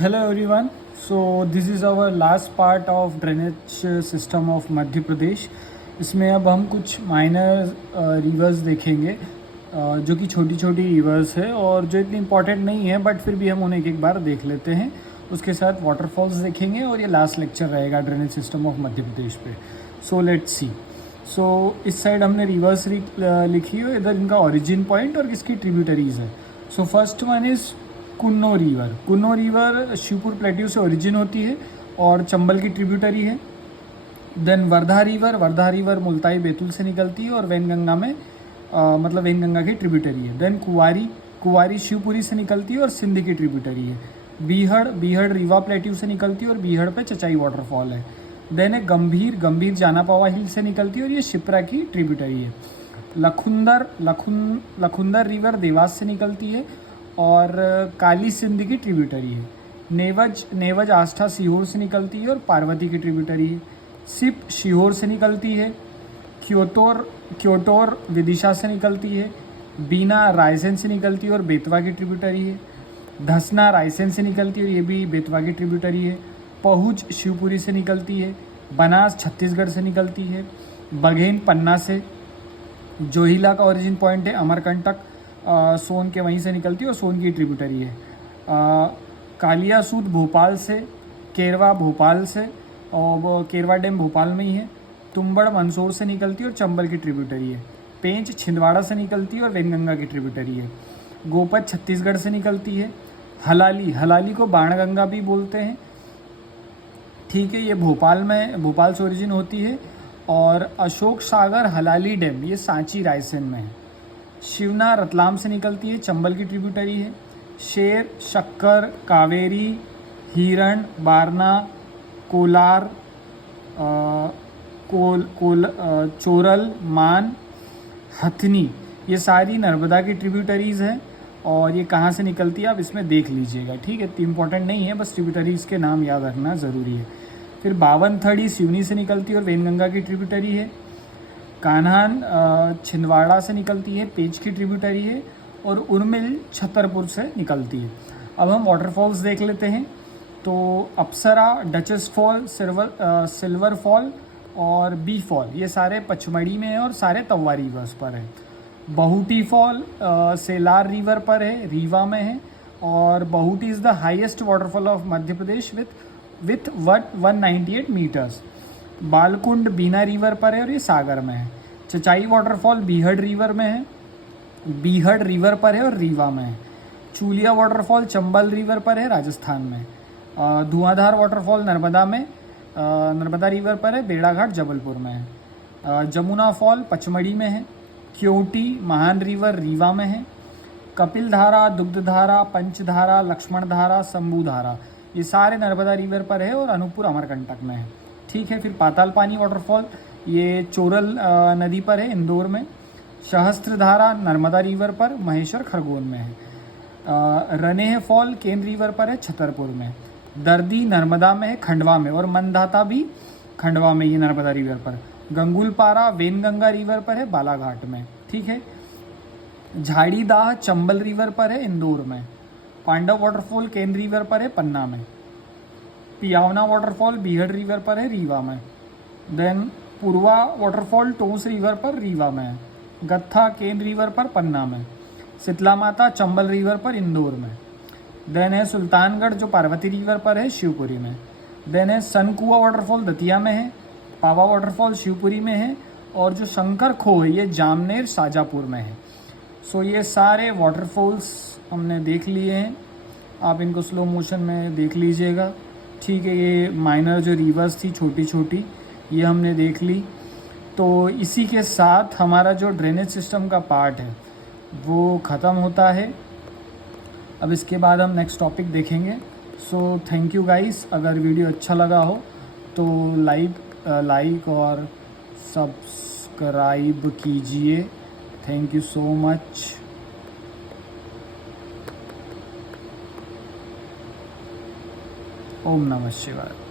Hello everyone. So this is our last part of drainage system of Madhya Pradesh. इसमें अब हम कुछ माइनर रिवर्स देखेंगे जो कि छोटी छोटी रिवर्स है और जो इतनी इम्पॉर्टेंट नहीं है, बट फिर भी हम उन्हें एक बार देख लेते हैं. उसके साथ वाटरफॉल्स देखेंगे और ये लास्ट लेक्चर रहेगा ड्रेनेज सिस्टम ऑफ मध्य प्रदेश पे. So let's see. सो इस साइड हमने रिवर्स लिखी है, इधर इनका ओरिजिन पॉइंट और किसकी ट्रिब्यूटरीज है. So first one is Kunno river. Kunno river Shivpur plateau से ओरिजिन होती है और चंबल की ट्रिब्यूटरी है. देन वर्धा रिवर मुल्ताई बैतूल से निकलती है और वैनगंगा में मतलब वैनगंगा की ट्रिब्यूटरी है. देन कुवारी शिवपुरी से निकलती है और सिंध की ट्रिब्यूटरी है. बीहड़ रीवा प्लेट्यू से निकलती है और बीहड़ पे चचाई वाटरफॉल है. देन है गंभीर जानापावा हिल से निकलती है और ये शिप्रा की ट्रिब्यूटरी है. लखुंदर रिवर देवास से निकलती है और काली सिंध की ट्रिब्यूटरी है. नेवज आस्था सीहोर से निकलती है और पार्वती की ट्रिब्यूटरी है. सिप सीहोर से निकलती है. क्योटोर विदिशा से निकलती है. बीना रायसेन से निकलती है और बेतवा की ट्रिब्यूटरी है. धसना रायसेन से निकलती है और ये भी बेतवा की ट्रिब्यूटरी है. पहुज शिवपुरी से निकलती है. बनास छत्तीसगढ़ से निकलती है. बघेन पन्ना से. जोहिला का ओरिजिन पॉइंट है अमरकंटक, सोन के वहीं से निकलती है और सोन की ट्रिब्यूटरी है. कालियासूत भोपाल से. केरवा भोपाल से और केरवा डैम भोपाल में ही है. तुम्बड़ मंदसौर से निकलती है और चंबल की ट्रिब्यूटरी है. पेंच छिंदवाड़ा से निकलती है और वैनगंगा की ट्रिब्यूटरी है. गोपत छत्तीसगढ़ से निकलती है. हलाली को बाणगंगा भी बोलते हैं. ठीक है, ये भोपाल से ओरिजिन होती है. और अशोक सागर हलाली डैम ये सांची रायसेन में है. शिवना रतलाम से निकलती है, चंबल की ट्रिब्यूटरी है. शेर, शक्कर, कावेरी, हिरण, बारना, कोलार, चोरल, मान, हथनी ये सारी नर्मदा की ट्रिब्यूटरीज़ हैं. और ये कहाँ से निकलती है आप इसमें देख लीजिएगा. ठीक है, इतनी इंपॉर्टेंट नहीं है, बस ट्रिब्यूटरीज़ के नाम याद रखना ज़रूरी है. फिर 52 सिवनी से निकलती है और वैनगंगा की ट्रिब्यूटरी है. कान्हान छिंदवाड़ा से निकलती है, पेंच की ट्रिब्यूटरी है. और उर्मिल छतरपुर से निकलती है. अब हम वाटरफॉल्स देख लेते हैं. तो अप्सरा, डचेस फॉल, सिल्वर फॉल और बी फॉल ये सारे पचमढ़ी में है और सारे तवा रिवर्स पर है. बहुटी फॉल सेलार रिवर पर है, रीवा में है. और Bahuti is the highest waterfall of Madhya Pradesh with 198 metres. Balkund Bina river पर है और ये सागर में है. चचाई वाटरफॉल बीहड़ रिवर में है, बीहड़ रिवर पर है और रीवा में है. चूलिया वाटरफॉल चंबल रिवर पर है, राजस्थान में. धुआंधार वाटरफॉल नर्मदा रिवर पर है, बेड़ाघाट जबलपुर में है. जमुना फॉल पचमढ़ी में है. क्योटी महान रिवर रीवा में है. कपिल धारा, दुग्धधारा, पंचधारा, लक्ष्मण धारा, शंभू धारा ये सारे नर्मदा रिवर पर है और अनूपपुर अमरकंटक में है. ठीक है, फिर पाताल पानी वाटरफॉल ये चोरल नदी पर है, इंदौर में. सहस्त्रधारा नर्मदा रिवर पर, महेश्वर खरगोन में है. रनेह फॉल केन रिवर पर है, छतरपुर में. दर्दी नर्मदा में है, खंडवा में. और मंदाता भी खंडवा में, ये नर्मदा रिवर पर. गंगुलपारा वैनगंगा रिवर पर है, बालाघाट में. ठीक है, झाड़ीदाह चंबल रिवर पर है, इंदौर में. पांडव वाटरफॉल केन रिवर पर है, पन्ना में. पियावना वाटरफॉल बीहड़ रिवर पर है, रीवा में. देन पूर्वा वाटरफॉल टोंस रिवर पर, रीवा में है. गत्था केन रिवर पर, पन्ना में. शीतला माता चंबल रिवर पर, इंदौर में. देन है सुल्तानगढ़ जो पार्वती रिवर पर है, शिवपुरी में. देन है सनकुआ वाटरफॉल दतिया में है. पावा वाटरफॉल शिवपुरी में है. और जो शंकर खो है ये जामनेर शाजापुर में है. सो ये सारे वाटरफॉल्स हमने देख लिए हैं, आप इनको स्लो मोशन में देख लीजिएगा. ठीक है, ये माइनर जो रिवर्स थी छोटी छोटी ये हमने देख ली. तो इसी के साथ हमारा जो ड्रेनेज सिस्टम का पार्ट है वो ख़त्म होता है. अब इसके बाद हम नेक्स्ट टॉपिक देखेंगे. So thank you guys. अगर वीडियो अच्छा लगा हो तो लाइक और सब्सक्राइब कीजिए. Thank you so much. ओम नमः शिवाय.